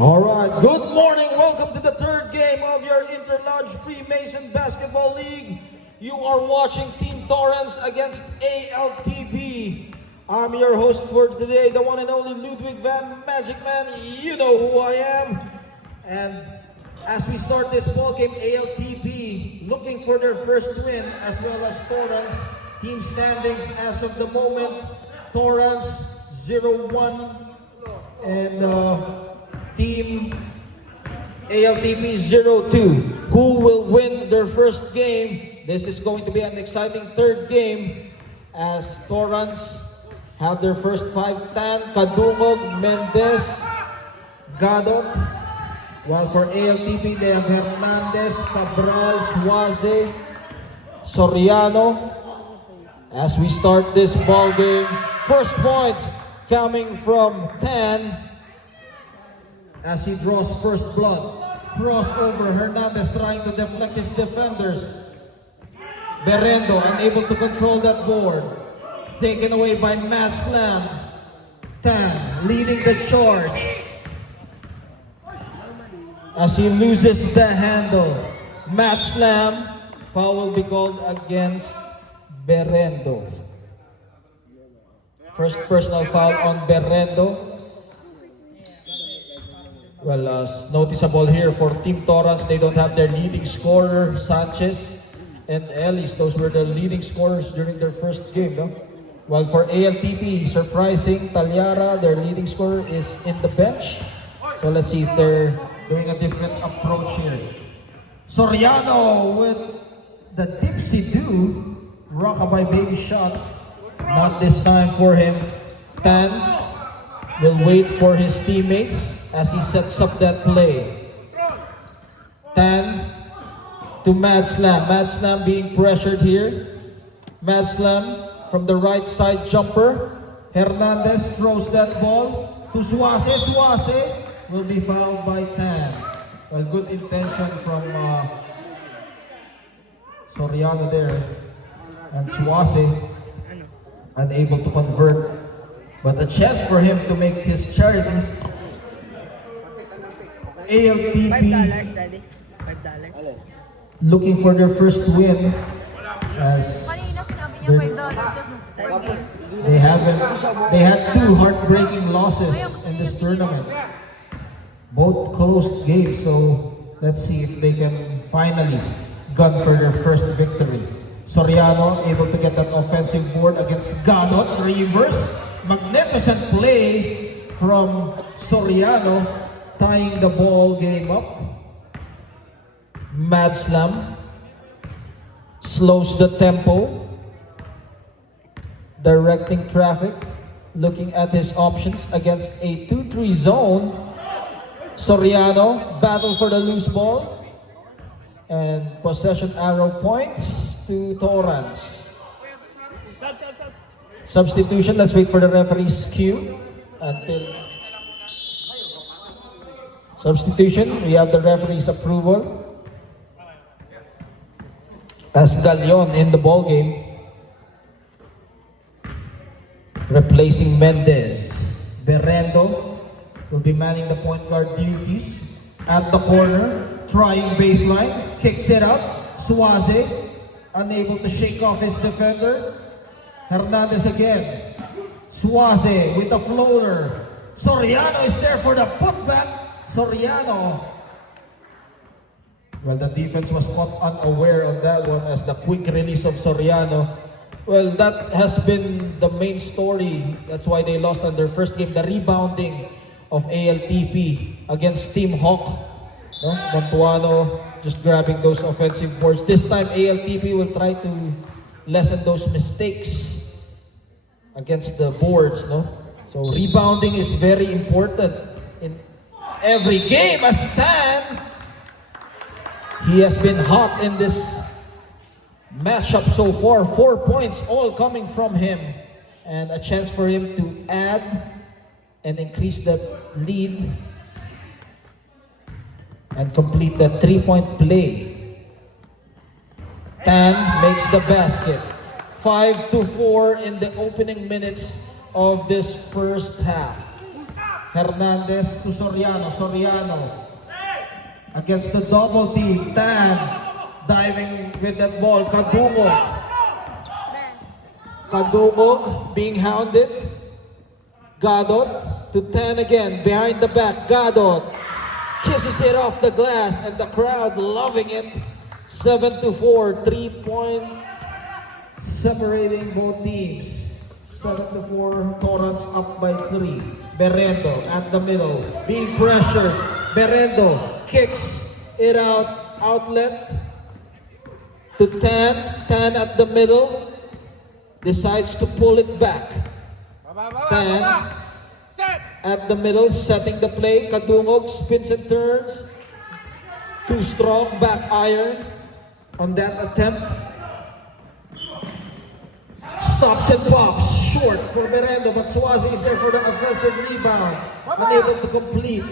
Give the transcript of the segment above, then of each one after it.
Alright, good morning. Welcome to the third game of your Interlodge Freemason Basketball League. You are watching Team Torrance against ALTP. I'm your host for today, the one and only Ludwig Van Magic Man. You know who I am. And as we start this ball game, ALTP looking for their first win, as well as Torrance. Team standings as of the moment, Torrance 0-1 and Team ALTP 0-2. Who will win their first game? This is going to be an exciting third game as Torrance have their first five: Tan, Kadungog, Mendez, Gadot. While for ALTP, they have Hernandez, Cabral, Suaze, Soriano. As we start this ball game, first points coming from Tan as he draws first blood. Crossover, Hernandez trying to deflect his defenders. Berendo unable to control that board. Taken away by Matt Slam. Tan leading the charge as he loses the handle. Matt Slam, foul will be called against Berendo. First personal foul on Berendo. Well, noticeable here for Team Torrance, they don't have their leading scorer, Sanchez and Ellis. Those were the leading scorers during their first game, no? While for ALTP, surprising, Talyara, their leading scorer, is in the bench. So let's see if they're doing a different approach here. Soriano with the dipsy-do, rockabye baby shot. Not this time for him. Tan will wait for his teammates as he sets up that play. Tan to Mad Slam. Mad Slam being pressured here. Mad Slam from the right side jumper. Hernandez throws that ball to Suaze. Suaze will be fouled by Tan. Well, good intention from Soriano there. And Suaze unable to convert. But a chance for him to make his charities. ALTP $5, Daddy. $5. looking for their first win as Kanina sinabi niya $5 they had two heartbreaking losses in this tournament. Both close games, so let's see if they can finally gun for their first victory. Soriano able to get that offensive board against Gadot. Reverse. Magnificent play from Soriano, tying the ball game up. Mad Slam slows the tempo, directing traffic, looking at his options against a 2-3 zone. Soriano battle for the loose ball, and possession arrow points to Torrance. Substitution, let's wait for the referee's cue until substitution. We have the referee's approval as Galion in the ball game, replacing Mendez. Berendo will be manning the point guard duties at the corner, trying baseline, kicks it up. Suaze unable to shake off his defender. Hernandez again. Suaze with the floater. Soriano is there for the putback. Soriano. Well, the defense was caught unaware on that one as the quick release of Soriano. Well, that has been the main story. That's why they lost on their first game. The rebounding of ALTP against Team Hawk. No? Montuano just grabbing those offensive boards. This time, ALTP will try to lessen those mistakes against the boards. No? So rebounding is very important in every game. As Tan, he has been hot in this matchup so far. 4 points all coming from him, and a chance for him to add and increase that lead and complete that 3-point play. Tan makes the basket. 5-4 in the opening minutes of this first half. Hernandez to Soriano. Soriano against the double team. Tan diving with that ball. Kadungog being hounded. Gadot to Tan again. Behind the back. Gadot kisses it off the glass and the crowd loving it. 7-4. 3-point separating both teams. 7-4. Torrance up by 3. Berendo at the middle. Being pressured. Berendo kicks it out. Outlet to Tan. Tan at the middle. Decides to pull it back. Tan at the middle, setting the play. Kadungog spins and turns. Too strong, back iron on that attempt. Stops and pops, short for Berendo, but Suazi is there for the offensive rebound. Unable to complete.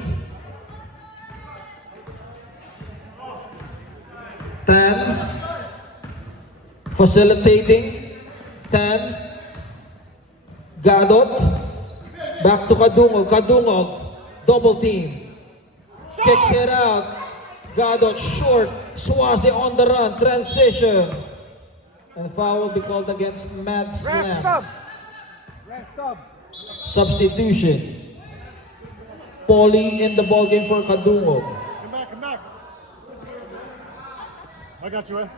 Tan facilitating. Tan Gadot back to Kadungog. Kadungog double team, kicks it out. Gadot short. Suazi on the run. Transition. And foul will be called against Mad Slam. Substitution. Paulie in the ball game for Kadungog. Come back. I got you, eh?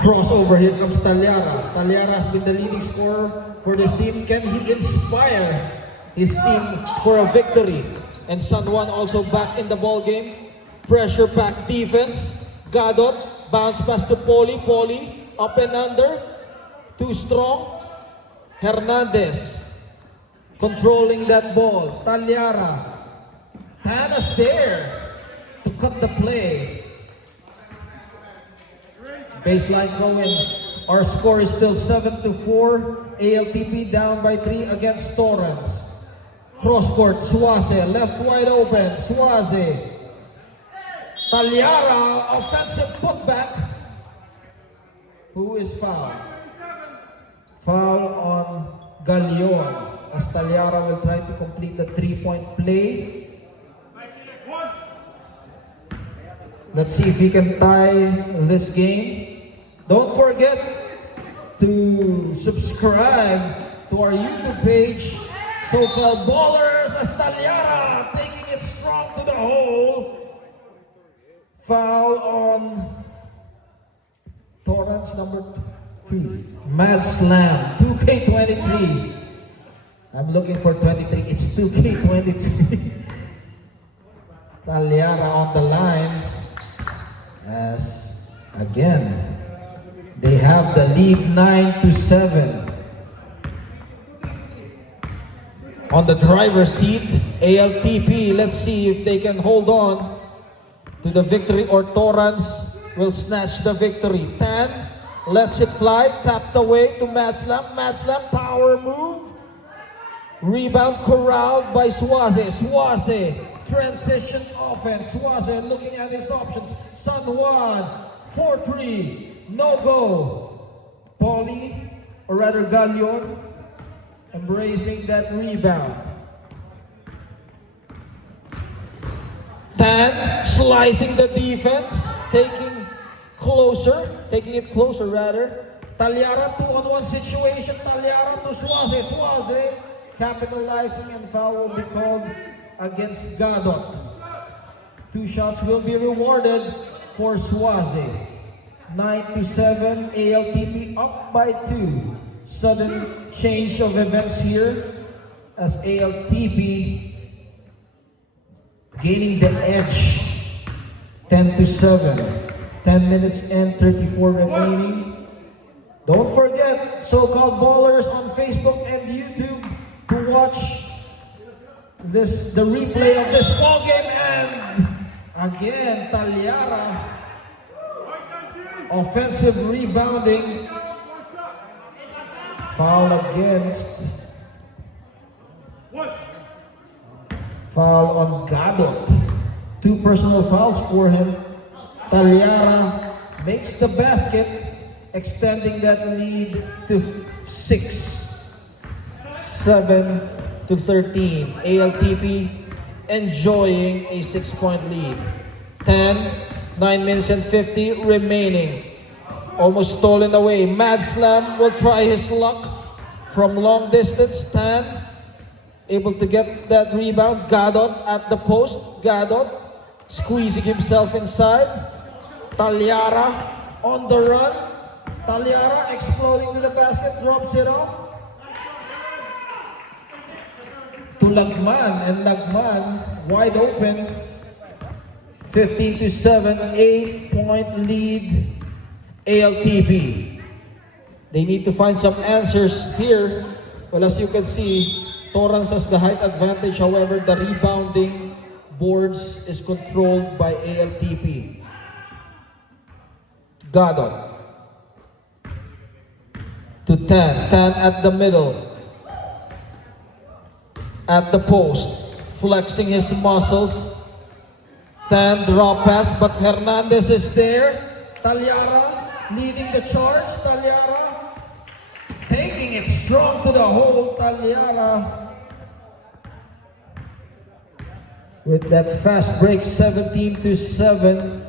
Crossover, here comes Talyara. Talyara has been the leading scorer for this team. Can he inspire his team for a victory? And San Juan also back in the ball game. Pressure pack defense. Gadot, bounce pass to Paulie. Paulie, up and under. Too strong. Hernandez, controlling that ball. Talyara. Tanas there to cut the play. Baseline throw in. Our score is still 7-4. ALTP down by 3 against Torrance. Cross court, Suazi, left wide open. Suazi. Talyara, offensive putback. Who is fouled? Foul on Galion, as Talyara will try to complete the 3-point play. Let's see if he can tie this game. Don't forget to subscribe to our YouTube page, So-Called Ballers, as Talyara taking it strong to the hole. Foul on Torrance number 2. Mad Slam, 2K23. I'm looking for 23, it's 2K23. Talyara on the line, as again they have the lead 9-7. On the driver's seat, ALTP. Let's see if they can hold on to the victory or Torrance will snatch the victory. Tan lets it fly, tapped away to Mad Slam. Mad Slam, power move. Rebound corralled by Suazi. Suazi, transition offense. Suazi looking at his options. San Juan, 4-3. No go. Paulie, or rather Galion, embracing that rebound. Tan slicing the defense, taking it closer rather. Talyara, 2-on-1 situation. Talyara to Suazi. Suazi capitalizing, and foul will be called against Gadot. 2 shots will be rewarded for Suazi. 9-7, ALTP up by 2. Sudden change of events here as ALTP gaining the edge. 10-7. 10 minutes and 34 remaining. Don't forget, So-Called Ballers on Facebook and YouTube to watch the replay of this ball game. And again, Talyara, offensive rebounding. Foul on Gadot. 2 personal fouls for him. Talyara makes the basket, extending that lead to 7-13. ALTP enjoying a 6-point lead. 9 minutes and 50 remaining. Almost stolen away. Mad Slam will try his luck from long distance. Tan able to get that rebound. Gadot at the post. Gadot squeezing himself inside. Talyara on the run. Talyara exploding to the basket, drops it off to Lagman, and Lagman wide open. 15-7, 8-point lead. ALTP. They need to find some answers here. Well, as you can see, Torrance has the height advantage. However, the rebounding boards is controlled by ALTP. Gadot to Tan. Tan at the middle. At the post. Flexing his muscles. Tan drop pass, but Hernandez is there. Talyara leading the charge. Talyara taking it strong to the hole. Talyara with that fast break, 17-7.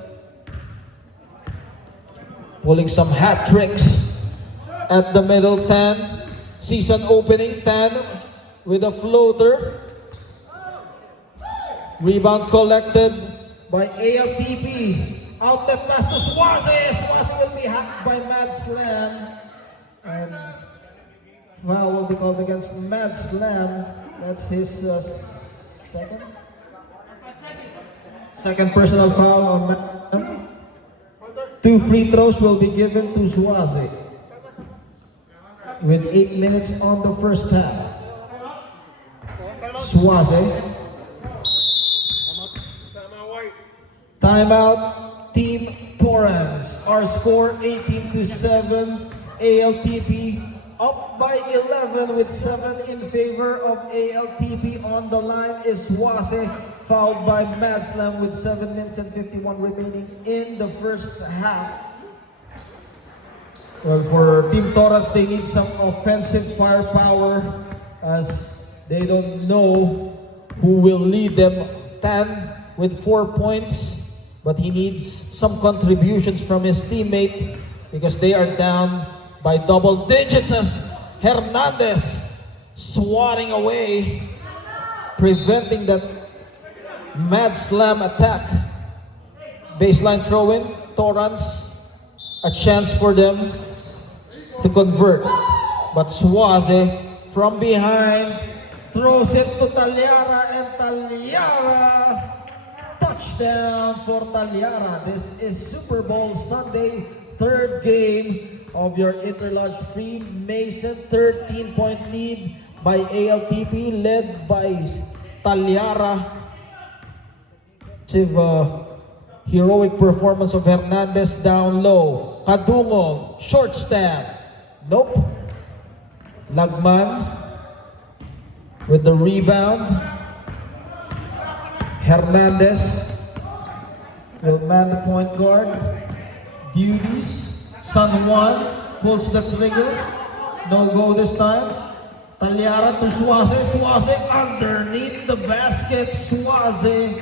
Pulling some hat tricks at the middle. Tan sees an opening. Tan with a floater. Rebound collected by ALTP. Outlet pass to Swaze. Swaze will be hacked by Mad Slam. And foul will be called against Mad Slam. That's his second personal foul on Mad Slam. 2 free throws will be given to Swaze with 8 minutes on the first half. Swaze. Timeout. Team Torrance. Our score 18-7. ALTP up by 11 with 7 in favor of ALTP. On the line is Swaze, fouled by Mad Slam with 7 minutes and 51 remaining in the first half. Well, for Team Torrance, they need some offensive firepower as they don't know who will lead them. Tan with 4 points. But he needs some contributions from his teammate because they are down by double digits as Hernandez swatting away, preventing that Mad Slam attack. Baseline throw-in, Torrance, a chance for them to convert. But Swaze from behind throws it to Talyara, and Talyara, touchdown for Talyara. This is Super Bowl Sunday, third game of your Interlodge Freemason. 13-point lead by ALTP, led by Talyara. Heroic performance of Hernandez down low. Kadungong, short stab. Nope. Lagman with the rebound. Hernandez will man the point guard duties. San Juan pulls the trigger. No go this time. Talyara to Swaze. Swaze underneath the basket. Swaze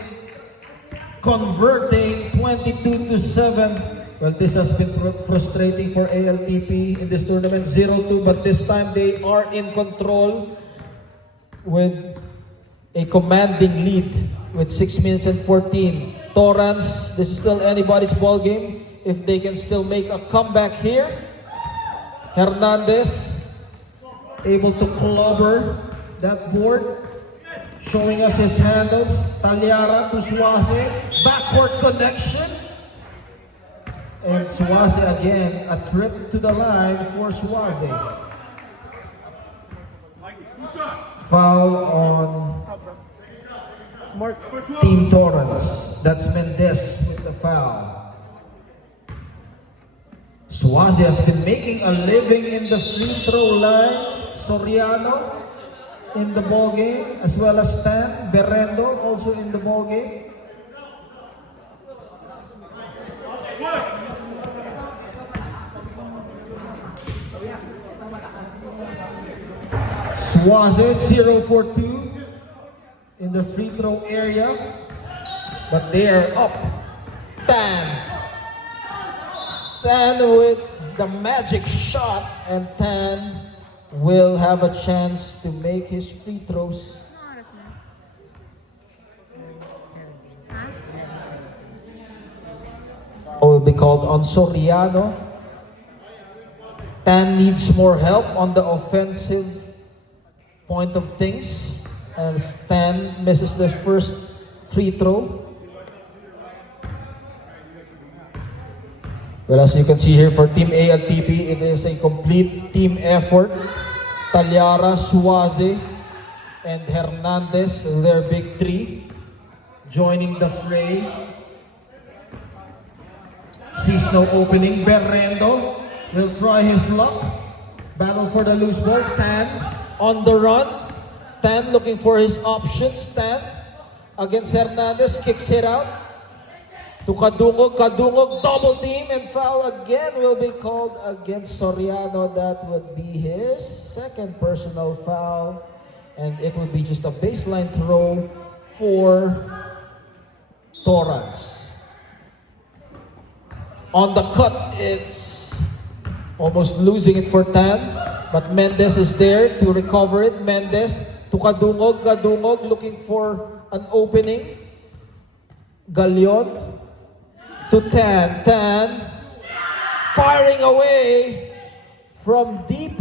converting 22-7. Well, this has been frustrating for ALTP in this tournament. 0-2, but this time they are in control with a commanding lead with 6 minutes and 14. Torrance, this is still anybody's ball game if they can still make a comeback here. Hernandez able to clobber that board, showing us his handles. Talyara to Swaze, backward connection. And Swaze again, a trip to the line for Swaze. Foul on Team Torrance. That's Mendez with the foul. Swaze has been making a living in the free throw line. Soriano in the ball game, as well as Stan Berendo also in the ball game. Suaze 0 for 2 in the free throw area, but they are up. Tan with the magic shot, and Tan will have a chance to make his free throws. Will be called on Soriano. Tan needs more help on the offensive point of things, and Stan misses the first free throw. Well, as you can see here for Team ALTP, it is a complete team effort. Talyara, Suaze, and Hernandez, their big three, joining the fray. Sees no opening. Berrendo will try his luck. Battle for the loose ball. Tan on the run. Tan looking for his options. Tan against Hernandez, kicks it out to Kadungog. Kadungog double team, and foul again will be called against Soriano. That would be his second personal foul, and it would be just a baseline throw for Torrance. On the cut, it's almost losing it for Tan, but Mendez is there to recover it. Mendez to Kadungog. Kadungog looking for an opening. Galion to Tan. Tan firing away from deep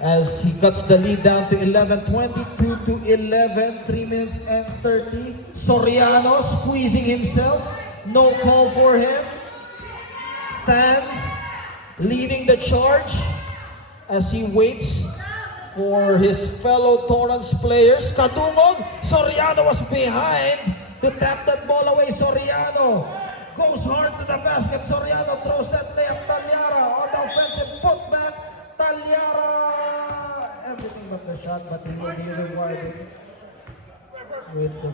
as he cuts the lead down to 11, 22 to 11, 3 minutes and 30. Soriano squeezing himself. No call for him. Tan leading the charge as he waits for his fellow Torrance players. Kadungog, Soriano was behind to tap that ball away. Soriano goes hard to the basket. Soriano throws that layup. Talyara on the offensive putback. Talyara, everything but the shot, but he will be rewarded with the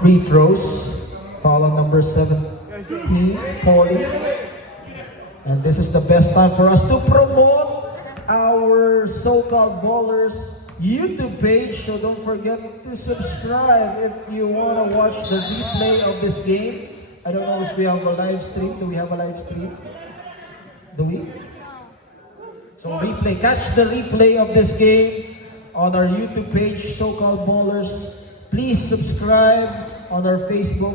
free throws. Foul on number 17, Paulie. And this is the best time for us to promote our so-called ballers YouTube page. So don't forget to subscribe if you want to watch the replay of this game. I don't know if we have a live stream. Do we have a live stream? Do we? So replay, catch the replay of this game on our YouTube page, so-called ballers. Please subscribe on our Facebook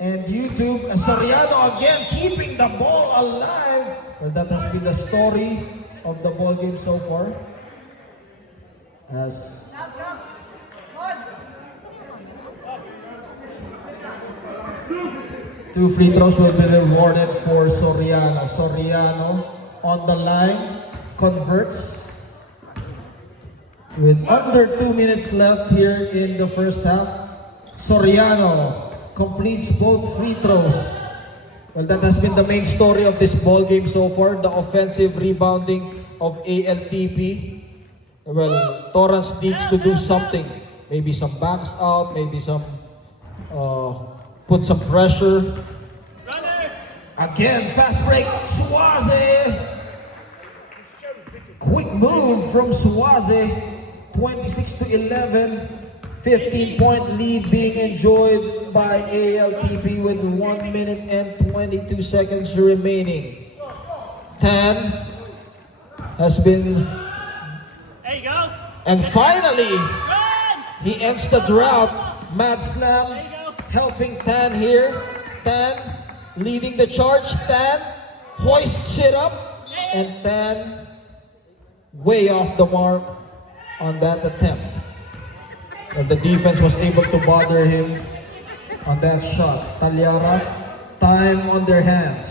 and YouTube. Soriano again keeping the ball alive. Well, that has been the story of the ball game so far. As two free throws will be rewarded for Soriano. Soriano on the line, converts. With under 2 minutes left here in the first half, Soriano completes both free throws. Well, that has been the main story of this ball game so far, the offensive rebounding of ALTP. Well, Torrance needs to do something. Maybe some backs out, maybe some put some pressure. Again, fast break, Suaze. Quick move from Suaze. 26 to 11, 15-point lead being enjoyed by ALTP with 1 minute and 22 seconds remaining. Tan has been, There you go. and finally, Run! he ends the drought. Mad Slam helping Tan here. Tan leading the charge. Tan hoists it up, and Tan way off the mark on that attempt. But the defense was able to bother him on that shot. Talyara, time on their hands.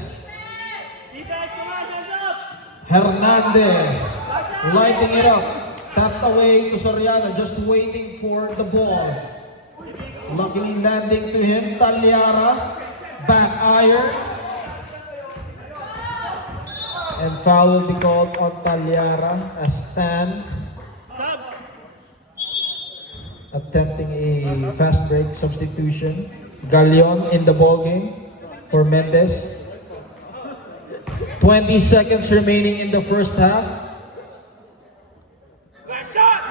Defense, come on, hands up! Hernandez lighting it up. Tapped away to Soriano, just waiting for the ball. Luckily landing to him. Talyara, back iron. And foul will be called on Talyara as Stan Sub! attempting a fast break substitution. Galion in the ball game for Mendez. 20 seconds remaining in the first half. Last shot.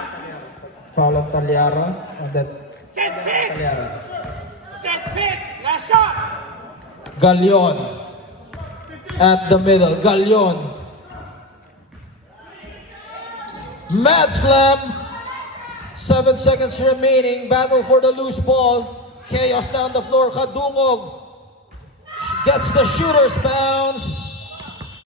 Foul of Talyara. And then Set pick. Talyara. Set pick. Last shot. Galion. At the middle. Galion. Mad slam. 7 seconds remaining. Battle for the loose ball. Chaos down the floor. Kadungog gets the shooter's bounce.